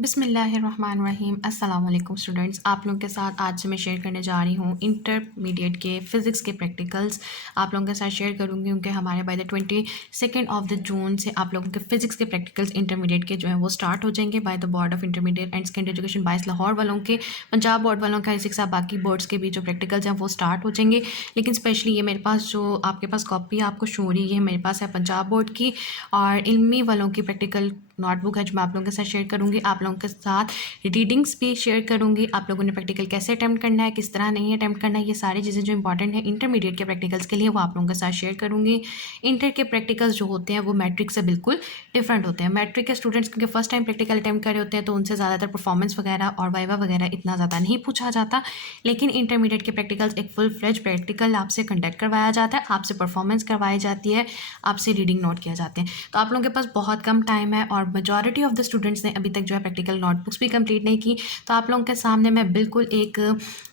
बिस्मिल्लाहिर्रहमानिर्रहीम। अस्सलाम वालेकुम स्टूडेंट्स, आप लोगों के साथ आज मैं शेयर करने जा रही हूँ इंटरमीडिएट के फ़िज़िक्स के प्रैक्टिकल्स आप लोगों के साथ शेयर करूँगी, क्योंकि हमारे by the 22 of the June से आप लोगों के फ़िज़िक्स के प्रैक्टिकल्स इंटरमीडिएट के जो हैं वो स्टार्ट हो जाएंगे by the board of intermediate and secondary education BISE Lahore वालों के, पंजाब बोर्ड वालों के, सिक्स बाकी बोर्ड्स के भी जो प्रैक्टिकल्स हैं वो स्टार्ट हो जाएंगे। लेकिन स्पेशली ये मेरे पास जो आपके पास कॉपी आपको शो हो रही है, मेरे पास है पंजाब बोर्ड की और इल्मी वालों की प्रैक्टिकल नोटबुक है जो मैं आप लोगों के साथ शेयर करूंगी। आप लोगों के साथ रीडिंग्स भी शेयर करूंगी, आप लोगों ने प्रैक्टिकल कैसे अटैम्प्ट करना है, किस तरह नहीं अटैम्प्ट करना है, ये सारी चीज़ें जो इंपॉर्टेंट है इंटरमीडिएट के प्रैक्टिकल्स के लिए वो आप लोगों के साथ शेयर करूंगी। इंटर के प्रैक्टिकल्स जो होते हैं वो मैट्रिक से बिल्कुल डिफरेंट होते हैं। मैट्रिक के स्टूडेंट्स क्योंकि फर्स्ट टाइम प्रैक्टिकल अटैम्प्ट कर रहे होते हैं तो उनसे ज़्यादातर परफॉर्मेंस वगैरह और वाइवा वगैरह इतना ज़्यादा नहीं पूछा जाता, लेकिन इंटरमीडिएट के प्रैक्टिकल्स एक फुल फ्लेज प्रैक्टिकल आपसे कंडक्ट करवाया जाता है, आपसे परफॉर्मेंस करवाई जाती है, आपसे रीडिंग नोट किया जाते हैं। तो आप लोगों के पास बहुत कम टाइम है और मेजॉरिटी ऑफ द स्टूडेंट्स ने अभी तक जो है प्रैक्टिकल नोटबुक्स भी कंप्लीट नहीं की। तो आप लोगों के सामने मैं बिल्कुल एक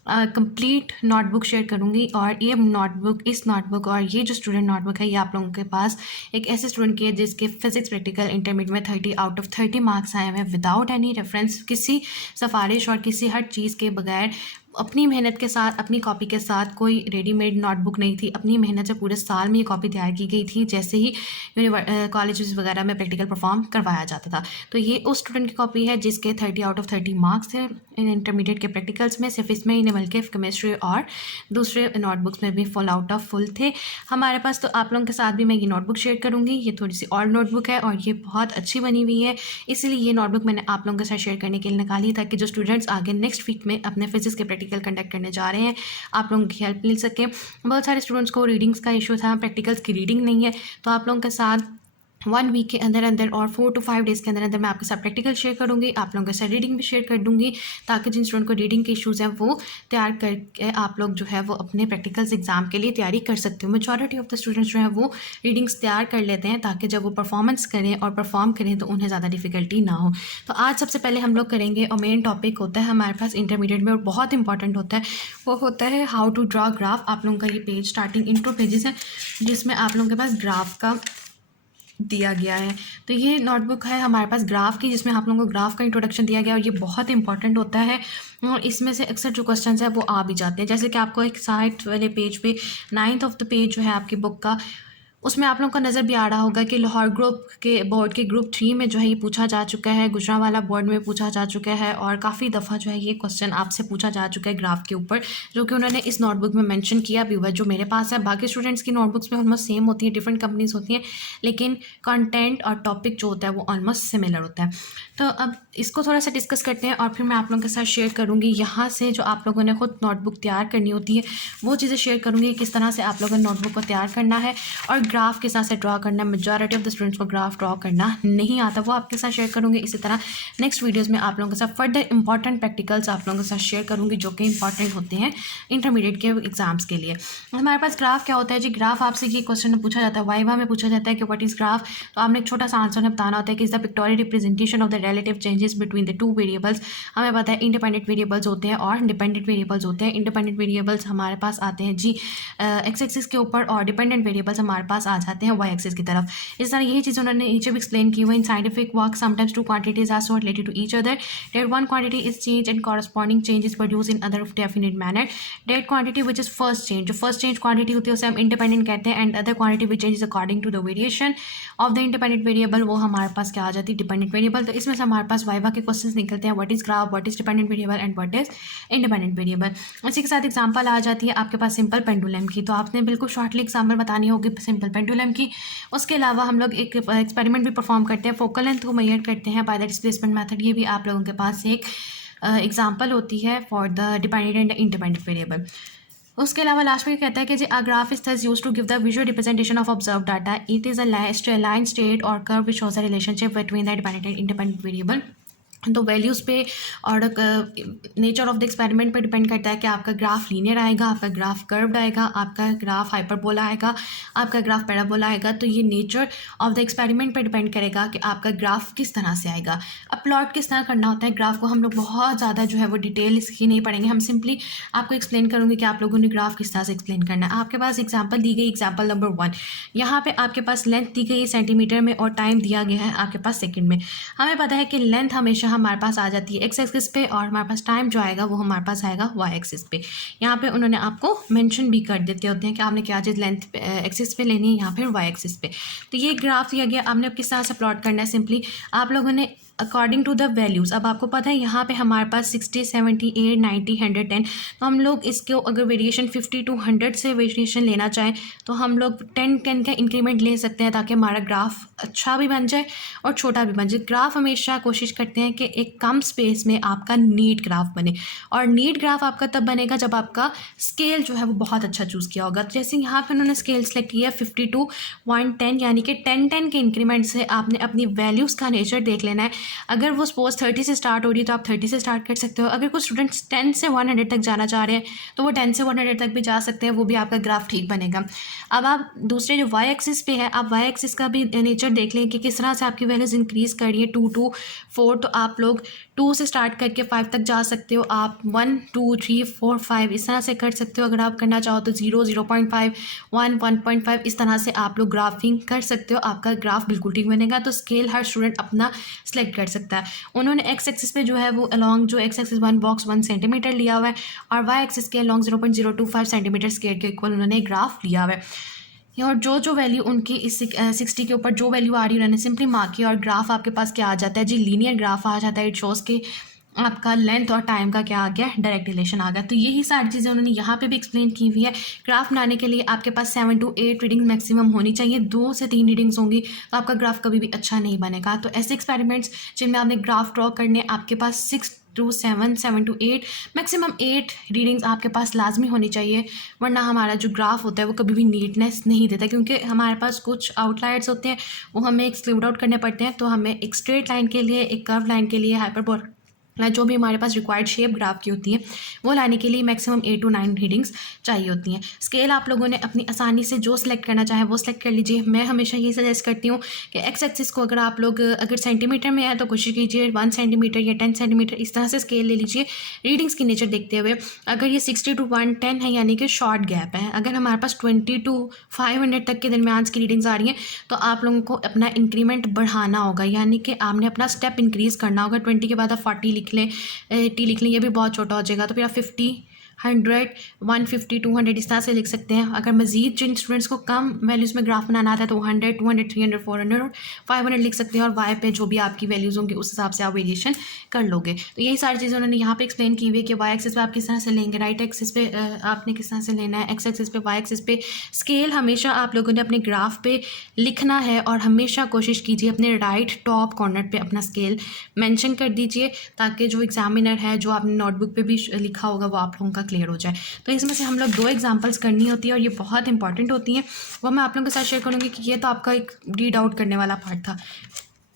कंप्लीट नोटबुक शेयर करूंगी और ये नोटबुक और ये जो स्टूडेंट नोटबुक है ये आप लोगों के पास एक ऐसे स्टूडेंट की है जिसके फिजिक्स प्रैक्टिकल इंटरमीडिएट में 30 आउट ऑफ 30 मार्क्स आए हुए हैं विदाउट एनी रेफरेंस, किसी सिफारिश और किसी हर चीज़ के बगैर, अपनी मेहनत के साथ, अपनी कॉपी के साथ। कोई रेडीमेड नोटबुक नहीं थी, अपनी मेहनत से पूरे साल में ये कॉपी तैयार की गई थी जैसे ही कॉलेज वगैरह में प्रैक्टिकल परफॉर्म करवाया जाता था। तो ये उस स्टूडेंट की कॉपी है जिसके 30 आउट ऑफ 30 मार्क्स थे इन इंटरमीडिएट के प्रैक्टिकल्स में। सिर्फ इसमें ही नहीं बल्कि केमिस्ट्री और दूसरे नोटबुक्स में भी फुल आउट ऑफ फुल थे हमारे पास। तो आप लोगों के साथ भी मैं ये नोटबुक शेयर करूँगी। ये थोड़ी सी और नोटबुक है और ये बहुत अच्छी बनी हुई है, इसलिए ये नोटबुक मैंने आप लोगों के साथ शेयर करने के लिए निकाली ताकि जो स्टूडेंट्स आगे नेक्स्ट वीक में अपने फिजिक्स के प्रैक्टिकल कंडक्ट करने जा रहे हैं आप लोगों की हेल्प मिल सके। बहुत सारे स्टूडेंट्स को रीडिंग्स का इशू था, प्रैक्टिकल्स की रीडिंग नहीं है, तो आप लोगों के साथ 1 वीक के अंदर अंदर और 4 to 5 डेज़ के अंदर अंदर मैं आपके साथ प्रैक्टिकल शेयर करूँगी, आप लोगों के साथ रीडिंग भी शेयर कर दूँगी ताकि जिन स्टूडेंट को रीडिंग के इशूज़ हैं वो तैयार करके आप लोग जो है वो अपने प्रैक्टिकल्स एग्जाम के लिए तैयारी कर सकते हो। मेजॉरिटी ऑफ द स्टूडेंट्स जो है वो रीडिंग्स तैयार कर लेते हैं ताकि जब वो परफॉर्मेंस करें और परफॉर्म करें तो उन्हें ज़्यादा डिफिकल्टी ना हो। तो आज सबसे पहले हम लोग करेंगे और मेन टॉपिक होता है हमारे पास इंटरमीडिएट में और बहुत इंपॉर्टेंट होता है, वो होता है हाउ टू ड्रॉ ग्राफ। आप लोगों का ये पेज स्टार्टिंग इंट्रो पेजेस है जिसमें आप लोगों के पास ग्राफ का दिया गया है। तो ये नोटबुक है हमारे पास ग्राफ की जिसमें आप लोगों को ग्राफ का इंट्रोडक्शन दिया गया और ये बहुत इंपॉर्टेंट होता है और इसमें से अक्सर जो क्वेश्चंस है वो आ भी जाते हैं। जैसे कि आपको एक साइड वाले पेज पे 9th ऑफ द पेज जो है आपकी बुक का, उसमें आप लोगों का नज़र भी आ रहा होगा कि लाहौर ग्रुप के बोर्ड के ग्रुप 3 में जो है ये पूछा जा चुका है, गुजरांवाला बोर्ड में पूछा जा चुका है और काफ़ी दफ़ा जो है ये क्वेश्चन आपसे पूछा जा चुका है ग्राफ के ऊपर, जो कि उन्होंने इस नोटबुक में मेंशन किया भी हुआ है जो मेरे पास है। बाकी स्टूडेंट्स की नोटबुक्स में ऑलमोस्ट सेम होती है, डिफरेंट कंपनीज होती हैं, लेकिन कंटेंट और टॉपिक जो होता है वो ऑलमोस्ट सिमिलर होता है। तो अब इसको थोड़ा सा डिस्कस करते हैं और फिर मैं आप लोगों के साथ शेयर करूँगी यहाँ से जो आप लोगों ने खुद नोटबुक तैयार करनी होती है वो चीज़ें शेयर करूँगी, किस तरह से आप लोगों ने नोटबुक को तैयार करना है और ग्राफ के साथ से ड्रॉ करना। मेजॉरिटी ऑफ द स्टूडेंट्स को ग्राफ ड्रॉ करना नहीं आता, वो आपके साथ शेयर करूँगी। इसी तरह नेक्स्ट वीडियोज़ में आप लोगों के साथ फर्दर इंपॉर्टेंट प्रैक्टिकल्स आप लोगों के साथ शेयर करूँगी जो कि इंपॉर्टेंट होते हैं इंटरमीडिएट के एग्जाम्स के लिए। हमारे पास ग्राफ क्या होता है जी? ग्राफ आपसे ये क्वेश्चन पूछा जाता है, वाइवा में पूछा जाता है कि व्हाट इज़ ग्राफ। तो आपने एक छोटा सा आंसर ने बताना होता है कि is the pictorial representation of the relative changes between the two variables. हमें पता है इंडिपेंडेंट वेरिएबल्स होते हैं और डिपेंडेंट वेरिएबल्स होते हैं। इंडिपेंडेंट वेरिएबल्स हमारे पास आते हैं जी एक्स एक्सिस के ऊपर और डिपेंडेंट वेरिएबल्स हमारे पास आ जाते हैं वाई एक्सिस की तरफ। इस तरह यही चीज़ उन्होंने नीचे भी एक्सप्लेन की हुई। In scientific work sometimes two quantities are so related to each other that one quantity is change and corresponding change is produce in other definite manner. That quantity which is first change, जो first change quantity होती है उसे हम independent कहते हैं, and other quantity which change according to the variation of the independent variable, वो हमारे पास क्या आ जाती है? Dependent variable. तो इसमें से हमारे पास वाइवा के क्वेश्चंस निकलते हैं, what is graph, what is dependent variable and what is independent variable. इसी के साथ एग्जांपल आ जाती है आपके पास सिंपल पेंडुलम की, तो आपने बिल्कुल शॉर्टली एग्जांपल बतानी होगी सिंपल पेंडुलम की। उसके अलावा हम लोग एक एक्सपेरिमेंट भी परफॉर्म करते हैं, फोकल लेंथ को मेजर करते हैं बाय द डिस्प्लेसमेंट मेथड। ये भी आप लोगों के पास एक एग्जांपल होती है for the dependent and independent variable. उसके अलावा लास्ट में कहता है कि जी a graph is thus used to give the visual representation of observe data. It is a line straight or curve which shows the relationship between the dependent and independent variable. तो values पे और nature of the experiment पे depend करता है कि आपका graph linear आएगा, आपका ग्राफ कर्व्ड आएगा, आपका ग्राफ हाइपरबोला आएगा, आपका ग्राफ पैराबोला आएगा। तो ये नेचर ऑफ द एक्सपेरिमेंट पे डिपेंड करेगा कि आपका ग्राफ किस तरह से आएगा। अब प्लॉट किस तरह करना होता है ग्राफ को, हम लोग बहुत ज़्यादा जो है वो डिटेल इसकी नहीं पढ़ेंगे, हम सिंपली आपको एक्सप्लेन करूँगी कि आप लोगों ने ग्राफ किस तरह से एक्सप्लेन करना है। आपके पास एग्जाम्पल दी गई, एग्जाम्पल नंबर 1, यहाँ पर आपके पास लेंथ दी गई सेंटीमीटर में और टाइम दिया गया है आपके पास सेकेंड में। हमें पता है कि लेंथ हमेशा हमेशा हमारे पास आ जाती है एक्स एक्सिस पे और हमारे पास टाइम जो आएगा वो हमारे पास आएगा वाई एक्सिस पे। यहाँ पे उन्होंने आपको मेंशन भी कर देते होते हैं कि आपने क्या चीज़ लेंथ एक्सिस पे लेनी है, यहाँ फिर वाई एक्सिस पे। तो ये ग्राफ दिया गया, आपने अब किस तरह से प्लॉट करना है, सिंपली आप लोगों ने अकॉर्डिंग टू द वैल्यूज़, अब आपको पता है यहाँ पे हमारे पास 60, 70, 80, 90, 110, तो हम लोग इसको अगर वेरिएशन 50 to 100 से वेरिएशन लेना चाहें तो हम लोग 10 का इंक्रीमेंट ले सकते हैं ताकि हमारा ग्राफ अच्छा भी बन जाए और छोटा भी बन जाए। ग्राफ हमेशा कोशिश करते हैं कि एक कम स्पेस में आपका नीट ग्राफ बने, और नीट ग्राफ आपका तब बनेगा जब आपका स्केल जो है वो बहुत अच्छा चूज़ किया होगा। तो जैसे यहाँ पे उन्होंने स्केल सेलेक्ट किया 50 to 110, यानी कि 10 के इंक्रीमेंट से आपने अपनी वैल्यूज़ का नेचर देख लेना है। अगर वो सपोज 30 से स्टार्ट हो रही है तो आप 30 से स्टार्ट कर सकते हो। अगर कुछ स्टूडेंट्स 10 से 100 तक जाना चाह रहे हैं तो वो 10 से 100 तक भी जा सकते हैं, वो भी आपका ग्राफ ठीक बनेगा। अब आप दूसरे जो वाई एक्सिस पे है, आप वाई एक्सिस का भी नेचर देख लें कि किस तरह से आपकी वैल्यूज़ इंक्रीज़ कर रही है 2 to 4, तो आप लोग 2 से स्टार्ट करके 5 तक जा सकते हो, आप 1, 2, 3, 4, 5 इस तरह से कर सकते हो। अगर आप करना चाहो तो 0, 0.5, 1, 1.5 इस तरह से आप लोग ग्राफिंग कर सकते हो, आपका ग्राफ बिल्कुल ठीक बनेगा। तो स्केल हर स्टूडेंट अपना सेलेक्ट कर सकता है। उन्होंने एक्स एक्सिस पे जो है वो अलॉन्ग जो एक्स एक्सिस 1 सेंटीमीटर लिया हुआ है और वाई एक्सिस के अलॉन्ग 0.025 सेंटीमीटर स्केयर के इक्वल उन्होंने ग्राफ लिया हुआ है। और जो वैल्यू उनकी इस 60 के ऊपर जो वैल्यू आ रही है उन्होंने सिंपली मार्क किया और ग्राफ आपके पास क्या आ जाता है जी, लीनियर ग्राफ आ जाता है। इट शोज़ के आपका लेंथ और टाइम का क्या आ गया, डायरेक्ट रिलेशन आ गया। तो यही सारी चीज़ें उन्होंने यहाँ पे भी एक्सप्लेन की हुई है। ग्राफ बनाने के लिए आपके पास 7 to 8 रीडिंग्स मैक्सिमम होनी चाहिए, 2 से 3 रीडिंग्स होंगी तो आपका ग्राफ कभी भी अच्छा नहीं बनेगा। तो ऐसे एक्सपेरिमेंट्स जिनमें आपने ग्राफ ड्रॉ करने, आपके पास 6 to 7, 7 to 8 मैक्सिमम 8 रीडिंग्स आपके पास लाजमी होनी चाहिए, वरना हमारा जो ग्राफ होता है वो कभी भी नीटनेस नहीं देता, क्योंकि हमारे पास कुछ आउटलायर्स होते हैं वो हमें एक्सक्लूड आउट करने पड़ते हैं। तो हमें एक स्ट्रेट लाइन के लिए, एक कर्व लाइन के लिए, हाइपरबोला जो भी हमारे पास रिक्वायर्ड शेप ग्राफ की होती है वो लाने के लिए मैक्सिमम 8 to 9 रीडिंग्स चाहिए होती हैं। स्केल आप लोगों ने अपनी आसानी से जो सिलेक्ट करना चाहे वो सिलेक्ट कर लीजिए। मैं हमेशा ये सजेस्ट करती हूँ कि एक्स एक्सिस को अगर आप लोग अगर सेंटीमीटर में है तो कोशिश कीजिए 1 सेंटीमीटर या 10 सेंटीमीटर इस तरह से स्केल ले लीजिए रीडिंग्स की नेचर देखते हुए। अगर ये 60 to 110 है यानी कि शॉर्ट गैप है, अगर हमारे पास 20 to 500 तक के दरमियान की रीडिंग्स आ रही हैं तो आप लोगों को अपना इंक्रीमेंट बढ़ाना होगा, यानी कि आपने अपना स्टेप इंक्रीज़ करना होगा। 20 के बाद आप 40 लिख लें, 80 लिख लें, ये भी बहुत छोटा हो जाएगा। तो फिर आप 50, 100, 150, 200 इस तरह से लिख सकते हैं। अगर मजीद जिन स्टूडेंट्स को कम वैल्यूज़ में ग्राफ बनाना आता है तो 100, 200, 300, 400 और 500 लिख सकते हैं, और वाई पे जो भी आपकी वैल्यूज़ होंगी उस हिसाब से आप वेरिएशन कर लोगे। तो यही सारी चीज़ें उन्होंने यहाँ पे एक्सप्लेन की हुई है कि वाई एक्सिस पे आप किस तरह से लेंगे, राइट एक्सिस पे आपने किस तरह से लेना है, एक्स एक्सिस पे, वाई एक्सिस पे। स्केल हमेशा आप लोगों ने अपने ग्राफ पे लिखना है और हमेशा कोशिश कीजिए अपने राइट टॉप कॉर्नर पे अपना स्केल मेंशन कर दीजिए, ताकि जो एग्जामिनर है जो आपने नोटबुक पे भी लिखा होगा वो आप लोगों का क्लियर हो जाए। तो इसमें से हम लोग 2 एग्जांपल्स करनी होती है और ये बहुत इंपॉर्टेंट होती हैं, वो मैं आप लोगों के साथ शेयर करूँगी कि ये तो आपका एक रीड आउट करने वाला पार्ट था।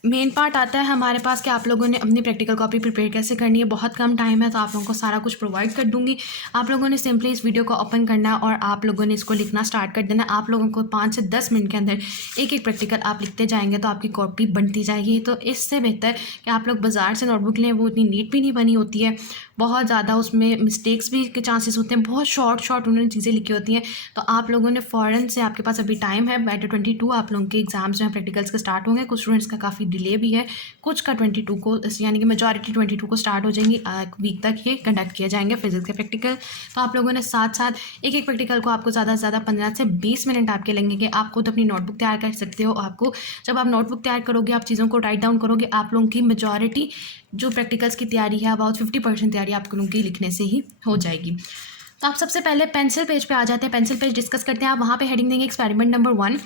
मेन पार्ट आता है हमारे पास कि आप लोगों ने अपनी प्रैक्टिकल कॉपी प्रिपेयर कैसे करनी है। बहुत कम टाइम है तो आप लोगों को सारा कुछ प्रोवाइड कर दूंगी। आप लोगों ने सिंपली इस वीडियो को ओपन करना है और आप लोगों ने इसको लिखना स्टार्ट कर देना। आप लोगों को 5 से 10 मिनट के अंदर एक एक प्रैक्टिकल आप लिखते जाएंगे तो आपकी कॉपी बनती जाएगी। तो इससे बेहतर कि आप लोग बाज़ार से नोटबुक लें, वो इतनी नीट भी नहीं बनी होती है, बहुत ज़्यादा उसमें मिस्टेक्स भी के चांसेस होते हैं, बहुत शॉर्ट उन्होंने चीज़ें लिखी होती हैं। तो आप लोगों ने फ़ौरन से, आपके पास अभी टाइम है, बाय 22 आप लोगों के एग्ज़ाम्स जो हैं प्रैक्टिकल्स के स्टार्ट होंगे। कुछ स्टूडेंट्स का काफ़ी डिले भी है, कुछ का 22 को, यानी कि मेजॉरिटी 22 को स्टार्ट हो जाएंगी। वीक तक ये कंडक्ट किए जाएंगे फिजिक्स के प्रैक्टिकल। तो आप लोगों ने साथ साथ एक एक प्रैक्टिकल को आपको ज़्यादा से ज़्यादा 15 से 20 मिनट आपके लगेंगे। आप खुद अपनी नोटबुक तैयार कर सकते हो। आपको जब आप नोटबुक तैयार करोगे, आप चीज़ों को राइट डाउन करोगे, आप लोगों की मेजॉरिटी जो प्रैक्टिकल्स की तैयारी है अबाउट 50% तैयारी आप लोगों की लिखने से ही हो जाएगी। तो आप सबसे पहले पेंसिल पेज पे आ जाते हैं, पेंसिल पेज डिस्कस करते हैं। आप वहाँ पे हेडिंग देंगे एक्सपेरिमेंट नंबर 1।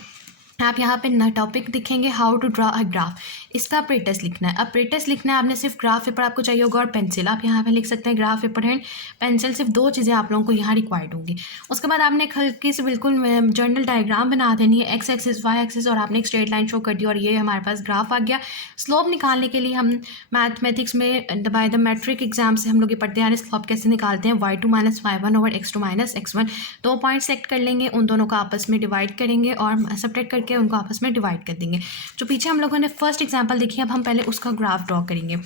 आप यहाँ पे टॉपिक दिखेंगे how to draw a graph. इसका अप्रेटस लिखना है। अप्रेटस लिखना है आपने, सिर्फ ग्राफ पेपर आपको चाहिए होगा और पेंसिल। आप यहाँ पे लिख सकते हैं ग्राफ पेपर एंड पेंसिल, सिर्फ 2 चीज़ें आप लोगों को यहाँ रिक्वायर्ड होंगी। उसके बाद आपने एक हल्की से बिल्कुल जर्नल डायग्राम बना देनी है, एक्स एक्सिस, वाई एक्सिस, और आपने एक स्ट्रेट लाइन शो कर दी और ये हमारे पास ग्राफ आ गया। स्लोप निकालने के लिए हम मैथमेटिक्स में बाय द मैट्रिक एग्जाम से हम लोग ये पढ़ते हैं स्लोप कैसे निकालते हैं। y2 - y1 over x2 - x1, 2 point select कर लेंगे, उन दोनों को आपस में डिवाइड करेंगे और सेपरेट करके उनको आपस में डिवाइड कर देंगे। जो पीछे हम लोगों ने फर्स्ट एग्जांपल देखी, अब हम पहले उसका ग्राफ ड्रॉ करेंगे।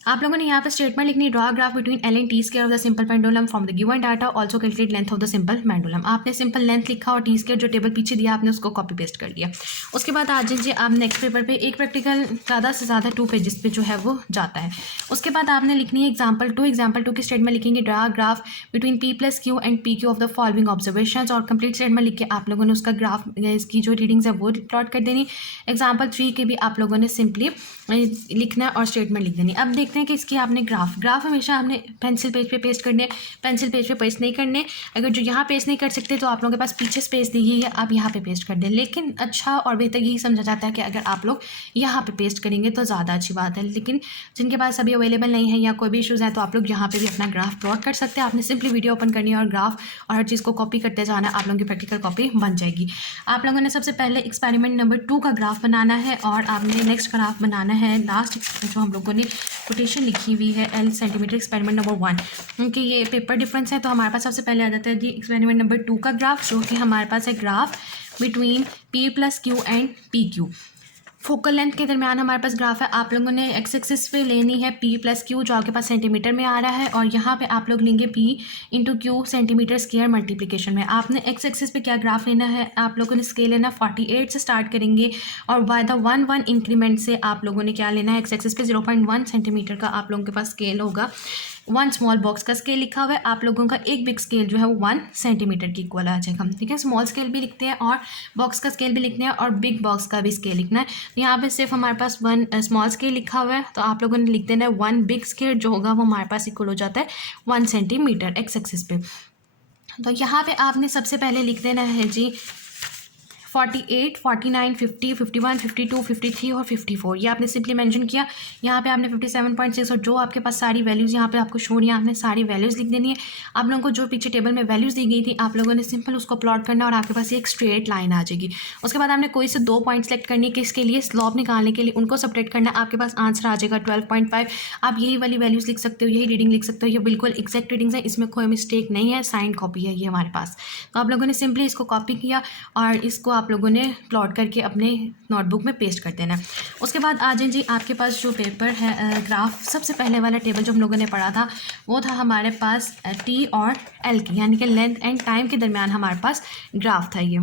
आप लोगों ने यहाँ पे स्टेटमेंट लिखनी है, draw graph between L and T square of the simple pendulum from the given data, also calculate length of the simple pendulum. आपने सिंपल लेंथ लिखा और टी स्क्वायर जो टेबल पीछे दिया आपने उसको कॉपी पेस्ट कर दिया। उसके बाद आ जाइए आप नेक्स्ट पेपर पे, एक प्रैक्टिकल ज़्यादा से ज़्यादा 2 पेजेस पे जो है वो जाता है। उसके बाद आपने लिखनी है एग्जाम्पल 2 की स्टेटमेंट लिखेंगे, draw graph between P plus Q and P Q of the following observation, और कंप्लीट स्टेटमेंट लिख के आप लोगों ने उसका ग्राफ इसकी जो रीडिंग्स है वो प्लॉट कर देनी। एग्जाम्पल 3 के भी आप लोगों ने सिंपली लिखना है और स्टेटमेंट लिख देनी। अब देखते हैं कि इसकी आपने ग्राफ हमेशा आपने पेंसिल पेज पे पेस्ट करने, पेंसिल पेज पे पेस्ट नहीं करने। अगर जो यहाँ पेस्ट नहीं कर सकते तो आप लोगों के पास पीछे स्पेस दी गई है, आप यहाँ पे पेस्ट कर दें। लेकिन अच्छा और बेहतर यही समझा जाता है कि अगर आप लोग यहाँ पे पेस्ट करेंगे तो ज़्यादा अच्छी बात है। लेकिन जिनके पास अभी अवेलेबल नहीं है या कोई भी इशूज़ है तो आप लोग यहाँ पर भी अपना ग्राफ प्लॉट कर सकते हैं। आपने सिंपली वीडियो ओपन करनी है और ग्राफ और हर चीज़ को कॉपी करते जाना है, आप लोगों की प्रैक्टिकल कॉपी बन जाएगी। आप लोगों ने सबसे पहले एक्सपेरिमेंट नंबर 2 का ग्राफ बनाना है और आपने नेक्स्ट ग्राफ बनाना है लास्ट जो हम लोगों ने कोटेशन लिखी हुई है एल सेंटीमीटर एक्सपेरिमेंट नंबर 1, क्योंकि ये पेपर डिफरेंस है तो हमारे पास सबसे पहले आ जाता है जी एक्सपेरिमेंट नंबर 2 का ग्राफ, जो कि हमारे पास है graph between P plus Q and P Q. Focal length के दरमियान हमारे पास ग्राफ है। आप लोगों ने एक्स एक्सिस पे लेनी है पी प्लस क्यू जो आपके पास सेंटीमीटर में आ रहा है, और यहाँ पे आप लोग लेंगे P into Q centimetre square multiplication में। आपने एक्स एक्सिस पे क्या ग्राफ लेना है, आप लोगों ने स्केल लेना 48 से स्टार्ट करेंगे और बाय द 1 इंक्रीमेंट से आप लोगों ने क्या लेना है, एक्स एक्सिस पे 0.1 सेंटीमीटर का आप लोगों के पास स्केल होगा। 1 स्मॉल बॉक्स का स्केल लिखा हुआ है, आप लोगों का एक बिग स्केल जो है वो 1 सेंटीमीटर की इक्वल आ जाएगा। ठीक है, स्मॉल स्केल भी लिखते हैं और बॉक्स का स्केल भी लिखते हैं और बिग बॉक्स का भी स्केल लिखना है। तो यहाँ पे सिर्फ हमारे पास 1 स्मॉल स्केल लिखा हुआ है, तो आप लोगों ने लिख देना है 1 बिग स्केल जो होगा वो हमारे पास इक्वल हो जाता है 1 सेंटीमीटर एक्स एक्सिस पे। तो यहाँ पे आपने सबसे पहले लिख देना है जी 48, 49, 50, 51, 52, 53 और 54, ये आपने सिंपली मेंशन किया। यहाँ पे आपने 57.6 और जो आपके पास सारी वैल्यूज़ यहाँ पे आपको शो रही है आपने सारी वैल्यूज़ लिख देनी है। आप लोगों को जो पीछे टेबल में वैल्यूज़ दी गई थी आप लोगों ने सिंपल उसको प्लॉट करना और आपके पास एक स्ट्रेट लाइन आ जाएगी। उसके बाद आपने कोई से 2 पॉइंट सेलेक्ट करनी है, किसके लिए, स्लॉप निकालने के लिए, उनको सब्ट्रैक्ट करना, आपके पास आंसर आ जाएगा 12.5। आप यही वाली वैल्यूज़ लिख सकते हो, यही रीडिंग लिख सकते हो, ये बिल्कुल एग्जैक्ट रीडिंग्स है, इसमें कोई मिस्टेक नहीं है, साइन कॉपी है ये हमारे पास। तो आप लोगों ने सिंपली इसको कॉपी किया और इसको आप लोगों ने प्लॉट करके अपने नोटबुक में पेस्ट कर देना। उसके बाद आ जाए जी आपके पास जो पेपर है ग्राफ, सबसे पहले वाला टेबल जो हम लोगों ने पढ़ा था वो था हमारे पास टी और एल की, यानी कि लेंथ एंड टाइम के दरमियान हमारे पास ग्राफ था ये।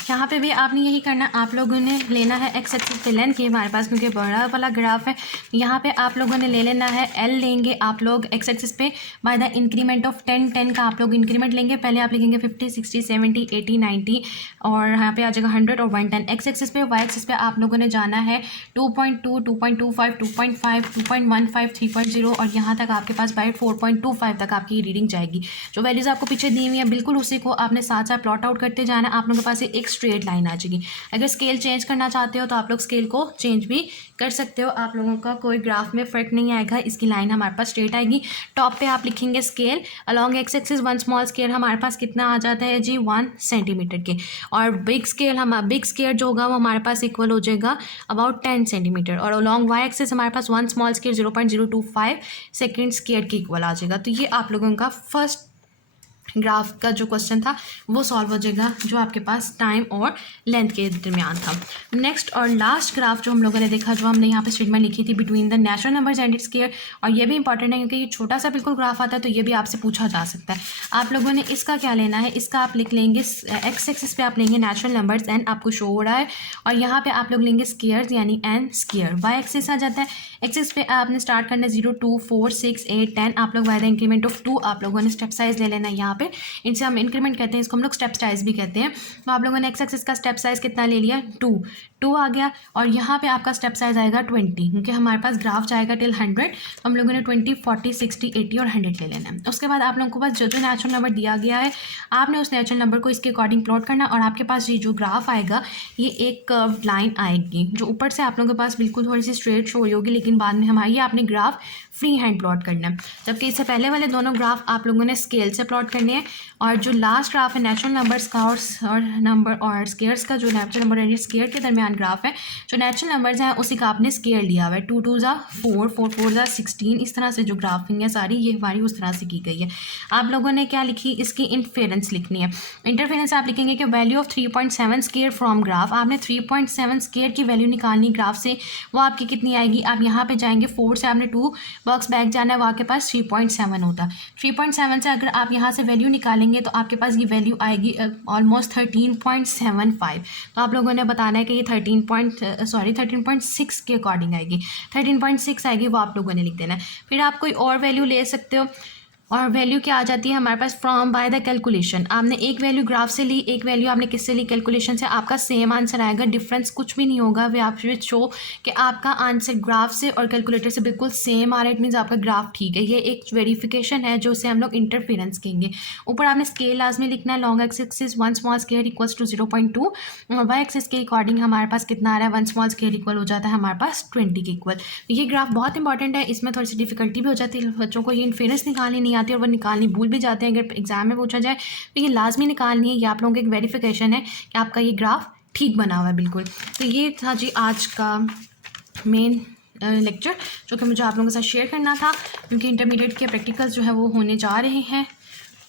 यहाँ पे भी आपने यही करना, आप लोगों ने लेना है एक्स एक्सिस पे लेंथ की हमारे पास क्योंकि बड़ा वाला ग्राफ है। यहाँ पे आप लोगों ने ले लेना है एल लेंगे आप लोग एक्स एक्सिस पे बाय द इंक्रीमेंट ऑफ 10 का आप लोग इंक्रीमेंट लेंगे। पहले आप लिखेंगे 50, 60, 70, 80, 90 और यहाँ पे आ जाएगा 100 और 110। एक्स एक्सिस पे, वाई एक्सिस पे आप लोगों ने जाना है 2.2, 2.25, 2.5, 2.15, 3.0 और यहाँ तक आपके पास बाय 4.25 तक आपकी रीडिंग जाएगी। जो वैल्यूज़ आपको पीछे दी हुई है बिल्कुल उसी को आपने साथ साथ प्लॉट आउट करते जाना। आप लोगों के पास एक स्ट्रेट लाइन आ जाएगी। अगर स्केल चेंज करना चाहते हो तो आप लोग स्केल को चेंज भी कर सकते हो, आप लोगों का कोई ग्राफ में फर्क नहीं आएगा, इसकी लाइन हमारे पास स्ट्रेट आएगी। टॉप पे आप लिखेंगे scale along x axis 1 small scale हमारे पास कितना आ जाता है जी 1 सेंटीमीटर के, और बिग स्केल जो होगा वो हमारे पास इक्वल हो जाएगा अबाउट 10 सेंटीमीटर, और अलॉन्ग वाई एक्सिस हमारे पास 1 स्मॉल स्केल 0.025 सेकेंड स्केल की इक्वल आ जाएगा। तो ये आप लोगों का फर्स्ट ग्राफ का जो क्वेश्चन था वो सॉल्व हो जाएगा जो आपके पास टाइम और लेंथ के दरमियान था। नेक्स्ट और लास्ट ग्राफ जो हम लोगों ने देखा, जो हमने यहाँ पे स्टेटमेंट लिखी थी between the natural numbers and its square, और ये भी इंपॉर्टेंट है क्योंकि ये छोटा सा बिल्कुल ग्राफ आता है तो ये भी आपसे पूछा जा सकता है। आप लोगों ने इसका क्या लेना है, इसका आप लिख लेंगे एक्स एक्सिस पे आप लेंगे नेचुरल नंबर्स एन आपको शो हो रहा है, और यहाँ पे आप लोग लेंगे स्क्वायर्स यानी एन स्क्वायर। वाई एक्सिस आ जाता है, एक्सिस पे आपने स्टार्ट करना है 0, 2, 4, 6, 8, 10। आप लोग बाय द इंक्रीमेंट ऑफ 2 आप लोगों ने स्टेप साइज ले लेना है यहाँ पे, इनसे हम इंक्रीमेंट कहते हैं, इसको हम लोग स्टेप साइज भी कहते हैं। तो आप लोगों ने एक्स एक्सिस का स्टेप साइज कितना ले लिया 2 आ गया, और यहाँ पे आपका स्टेप साइज आएगा 20 क्योंकि हमारे पास ग्राफ जाएगा टिल 100, तो हम लोगों ने 20, 40, 60, 80 और 100 ले लेना है। उसके बाद आप लोगों को बस जो जो नेचुरल नंबर दिया गया है आपने उस नेचुरल नंबर को इसके अकॉर्डिंग प्लॉट करना, और आपके पास ये जो ग्राफ आएगा ये एक कर्व्ड लाइन आएगी जो ऊपर से आप लोगों के पास बिल्कुल थोड़ी सी स्ट्रेट शो होगी, लेकिन बाद में हमारी आपने ग्राफ फ्री हैंड प्लॉट करना है, जबकि इससे पहले वाले दोनों ग्राफ आप लोगों ने स्केल से प्लॉट करने हैं। और जो लास्ट ग्राफ है नेचुरल नंबर्स का और नंबर और स्केयर्स का, जो नेचुरल नंबर और स्केयर के दरमियान ग्राफ है, जो नेचुरल नंबर्स हैं उसी का आपने स्केयर लिया हुआ है। 2 2 ज़ा 4, 4 4 ज़ा 16, इस तरह से जो ग्राफिंग है सारी ये हमारी उस तरह से की गई है। आप लोगों ने क्या लिखी, इसकी इंटरफेरेंस लिखनी है। इंटरफेरेंस आप लिखेंगे कि value of 3.7 square from graph, आपने 3.7 स्केयर की वैल्यू निकालनी ग्राफ से, वो आपकी कितनी आएगी। आप यहाँ पे जाएंगे 4 से आपने 2 बॉक्स बैक जाना है, वो आपके पास 3.7 होता है। 3.7 से अगर आप यहाँ से वैल्यू निकालेंगे तो आपके पास ये वैल्यू आएगी ऑलमोस्ट 13.75। तो आप लोगों ने बताना है कि ये 13.6 के अकॉर्डिंग आएगी, 13.6 आएगी, वो आप लोगों ने लिख देना है। फिर आप कोई और वैल्यू ले सकते हो, और वैल्यू क्या आ जाती है हमारे पास, फ्रॉम बाय द कैलकुलेशन। आपने एक वैल्यू ग्राफ से ली, एक वैल्यू आपने किससे ली, कैलकुलेशन से, आपका सेम आंसर आएगा, डिफरेंस कुछ भी नहीं होगा। वे आप शो कि आपका आंसर ग्राफ से और कैलकुलेटर से बिल्कुल सेम आ रहा है, इट मीन्स आपका ग्राफ ठीक है। ये एक वेरिफिकेशन है जो उसे हम लोग इंटरफेरेंस कहेंगे। ऊपर आपने स्केल लाजमी लिखना है, long axis 1 small square equals to 0.2, और वाई एक्सिस के अकॉर्डिंग हमारे पास कितना आ रहा है, 1 स्मॉल स्केयर इक्वल हो जाता है हमारे पास 20 के इक्वल। ये ग्राफ बहुत इंपॉर्टेंट है, इसमें थोड़ी सी डिफिकल्टी भी हो जाती है, बच्चों को ये इंटरफेरेंस निकालनी नहीं आती और वो निकालनी भूल भी जाते हैं। अगर एग्जाम में पूछा जाए तो ये लाजमी निकालनी है, ये आप लोगों की एक वेरिफिकेशन है कि आपका ये ग्राफ ठीक बना हुआ है बिल्कुल। तो ये था जी आज का मेन लेक्चर जो कि मुझे आप लोगों के साथ शेयर करना था, क्योंकि इंटरमीडिएट के प्रैक्टिकल्स जो है वो होने जा रहे हैं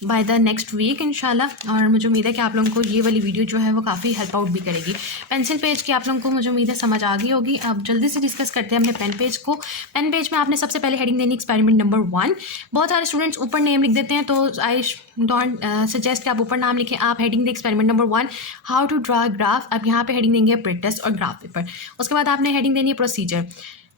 बाय द नेक्स्ट वीक इंशाल्लाह। और मुझे उम्मीद है कि आप लोगों को ये वाली वीडियो जो है वो काफ़ी हेल्प आउट भी करेगी। पेंसिल पेज की आप लोगों को मुझे उम्मीद है समझ आ गई होगी। अब जल्दी से डिस्कस करते हैं अपने पेन पेज को। पेन पेज में आपने सबसे पहले हेडिंग देनी एक्सपेरिमेंट नंबर 1। बहुत सारे स्टूडेंट्स ऊपर नेम लिख देते हैं, तो आई डोंट सजेस्ट कि आप ऊपर नाम लिखें। आप हेडिंग दें experiment number 1 how to draw graph. अब यहाँ पे हेडिंग देंगे प्रेट टेस्ट और ग्राफ पेपर। उसके बाद आपने हेडिंग देनी है प्रोसीजर।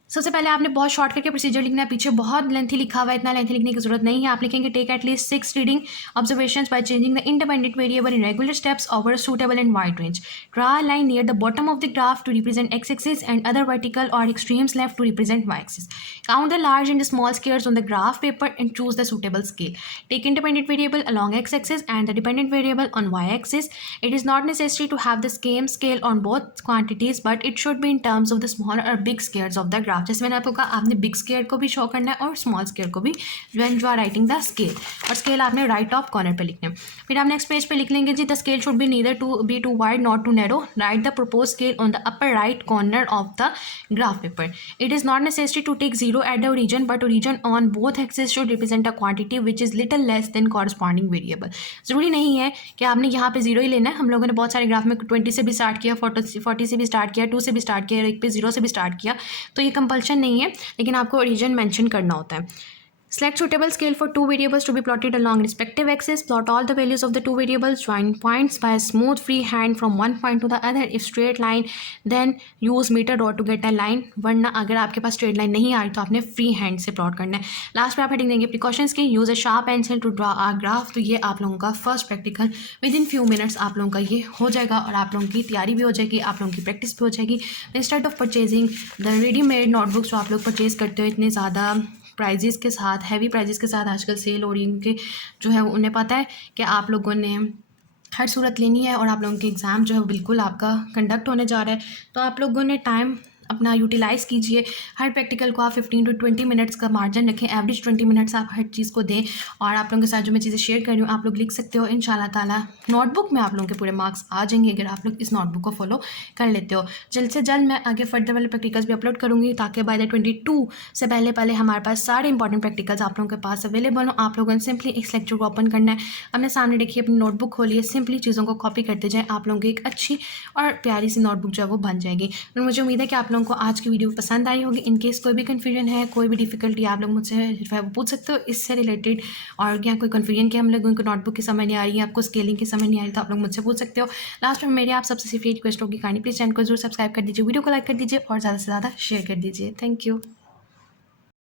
सबसे पहले आपने बहुत शॉर्ट करके प्रोसीजर लिखना है, पीछे बहुत लेंथी लिखा हुआ है, इतना लेंथी लिखने की जरूरत नहीं है। आप लिखेंगे take at least 6 reading observations by changing the independent variable in regular steps over suitable and wide range. Draw a line near the bottom of the graph to represent X axis and other vertical or extremes left to represent Y axis. Count the large and small squares on the graph paper and choose the suitable scale. Take independent variable along x axis and the dependent variable on y axis. It is not necessary to have the same scale on both quantities, but it should be in terms of the smaller or big squares of the graph. जैसे मैंने आपको कहा, आपने big square को भी show करना है और स्मॉल स्केयर को भी, when you are writing the scale. और स्केल आपने राइट ऑफ कॉर्नर पे लिखना है। फिर आप नेक्स्ट पेज पे लिख लेंगे जी the scale should be neither too be too wide not too narrow. Write the propose scale on the upper right corner of the graph paper. It is not necessary to take 0 at the origin, but origin on both axis should represent a quantity which is little less than corresponding variable. जरूरी नहीं है कि आपने यहाँ पे 0 ही लेना है। हम लोगों ने बहुत सारे ग्राफ में 20 से भी स्टार्ट किया, 40 से भी स्टार्ट किया, 2 से भी स्टार्ट किया, एक पे 0 से भी स्टार्ट किया, तो ये कंपल्शन नहीं है, लेकिन आपको ओरिजिन मेंशन करना होता है। Select suitable scale for 2 variables to be plotted along respective axes. Plot all the values of the 2 variables. Join points by a smooth free hand from one point to the other. If straight line, then use meter dot to get a line. वरना अगर आपके पास straight line नहीं आ रही तो आपने free hand से plot करना है। लास्ट पे आप हेडिंग देंगे precautions की। Use a sharp pencil to draw a graph. तो ये आप लोगों का first practical within few minutes आप लोगों का ये हो जाएगा, और आप लोगों की तैयारी भी हो जाएगी, आप लोगों की प्रैक्टिस भी हो जाएगी। Instead of purchasing the readymade notebooks जो आप लोग परचेज करते हो इतने ज़्यादा प्राइजेस के साथ, हैवी प्राइजेस के साथ आजकल सेल हो रही है, उनके जो है उन्हें पता है कि आप लोगों ने हर सूरत लेनी है और आप लोगों के एग्ज़ाम जो है बिल्कुल आपका कंडक्ट होने जा रहा है। तो आप लोगों ने टाइम अपना यूटिलाइज़ कीजिए। हर प्रैक्टिकल को आप 15 to 20 मिनट्स का मार्जिन रखें, एवरेज 20 मिनट्स आप हर चीज़ को दें। और आप लोगों के साथ जो मैं चीज़ें शेयर कर रही हूँ आप लोग लिख सकते हो, इंशाल्लाह ताला नोटबुक में आप लोगों के पूरे मार्क्स आ जाएंगे अगर आप लोग इस नोटबुक को फॉलो कर लेते हो। जल्द से जल्द मैं आगे फर्दर वाले प्रैक्टिकल्स भी अपलोड करूँगी, ताकि बाय द 22 से पहले हमारे पास सारे इंपॉर्टेंट प्रैक्टिकल्स आप लोगों के पास अवेलेबल हो। आप लोगों ने सिंपली इस लेक्चर को ओपन करना है, अपने सामने देखिए, अपनी नोटबुक खोलिए, सिंपली चीज़ों को कॉपी करते जाएँ, आप लोगों की एक अच्छी और प्यारी सी नोटबुक जो है वो बन जाएगी। और मुझे उम्मीद है कि आप लोगों को आज की वीडियो पसंद आई होगी। इनकेस कोई भी कन्फ्यूजन है, कोई भी डिफिकल्टी, आप लोग मुझसे जो है वो पूछ सकते हो इससे रिलेटेड। और क्या कोई कन्फ्यूजन कि हम लोगों को नोटबुक की समझ नहीं आ रही है, आपको स्केलिंग की समझ नहीं आ रही, तो आप लोग मुझसे पूछ सकते हो। लास्ट में मेरी आप सबसे सिर्फ ये रिक्वेस्ट होगी, काइंडली प्लीज़ चैनल को जरूर सब्सक्राइब कर दीजिए, वीडियो को लाइक कर दीजिए और ज़्यादा से ज़्यादा शेयर कर दीजिए। Thank you.